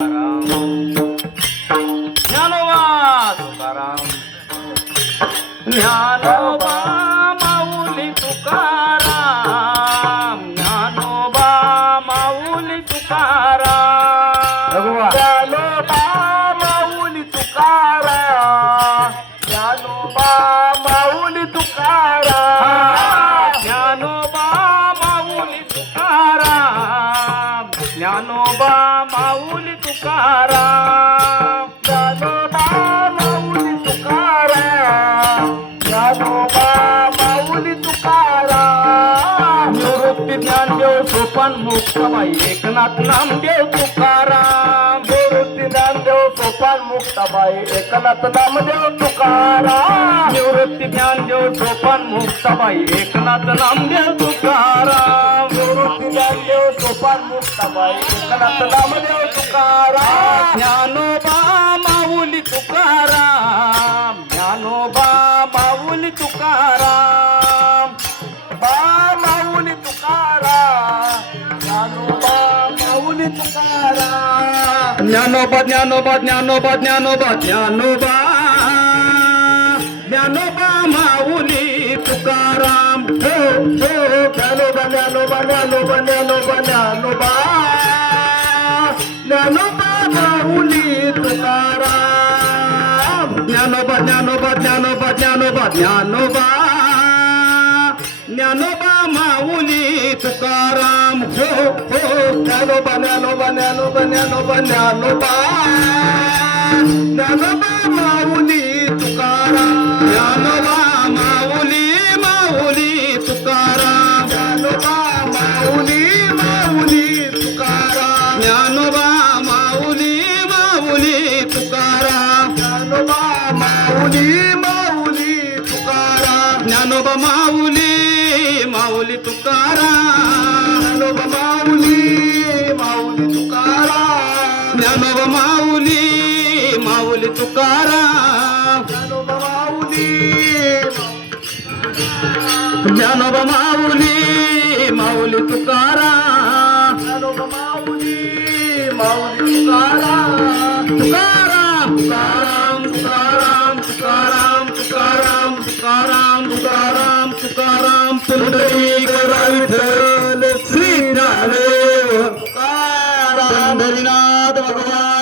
ज्ञानोबा तुकाराम, ज्ञानोबा माऊली तुकाराम, ज्ञानोबा माऊली तुकाराम, ज्ञानोबा माऊली तुकाराम, ज्ञानोबा माऊली तुकाराम, ज्ञानोबा माऊली तुकाराम, ज्ञानोबा माऊली तुकाराम, ज्ञानोबा माऊली तुकाराम, ज्ञानोबा माऊली तुकाराम, निवृत्ती ज्ञानदेव सोपान मुक्ताबाई एकनाथ नामदेव तुकाराम, निवृत्ती ज्ञानदेव सोपान मुक्ताबाई एकनाथ नामदेव तुकाराम, निवृत्ती ज्ञानदेव सोपान मुक्ताबाई एकनाथ नामदेव तुकाराम, निवृत्ती ज्ञानदेव सोपान मुक्ताबाई एकनाथ नामदेव तुकाराम, ज्ञानोबा माऊली तुकाराम, ज्ञानोबा माऊली तुकाराम, बा माऊली तुकाराम, ज्ञानोबा माऊली तुकाराम, ज्ञानोबा ज्ञानोबा ज्ञानोबा ज्ञानोबा ज्ञानोबा ज्ञानोबा माऊली तुकाराम, हो हो ज्ञानोबा ज्ञानोबा ज्ञानोबा ज्ञानोबा ज्ञानोबा ज्ञानोबा माऊली तुकाराम, ज्ञानोबा ज्ञानोबा ज्ञानोबा ज्ञानोबा ज्ञानोबा ज्ञानोबा माऊली तुकाराम, हो हो ज्ञानोबा ज्ञानोबा ज्ञानोबा ज्ञानोबा ज्ञानोबा ज्ञानोबा माऊली तुकाराम, ज्ञानोबा माऊली माऊली तुकाराम, ज्ञानोबा माऊली माऊली तुकाराम, ज्ञानोबा माऊली माऊली तुकाराम, ज्ञानोबा माऊली माऊली तुकाराम, ज्ञानोबा माऊली माऊली तुकाराम, ज्ञानोबा माऊली माऊली तुकाराम, ज्ञानोबा माऊली माऊली तुकाराम, ज्ञानोबा माऊली ज्ञानोबा माऊली माऊली तुकाराम, ज्ञानोबा माऊली माऊली तुकाराम, तुकाराम तुकाराम तुकाराम तुकाराम तुकाराम तुकाराम तुकाराम तुकाराम पुंडलिक विठ्ठल श्री ज्ञानदेव तुकाराम, पंढरीनाथ भगवान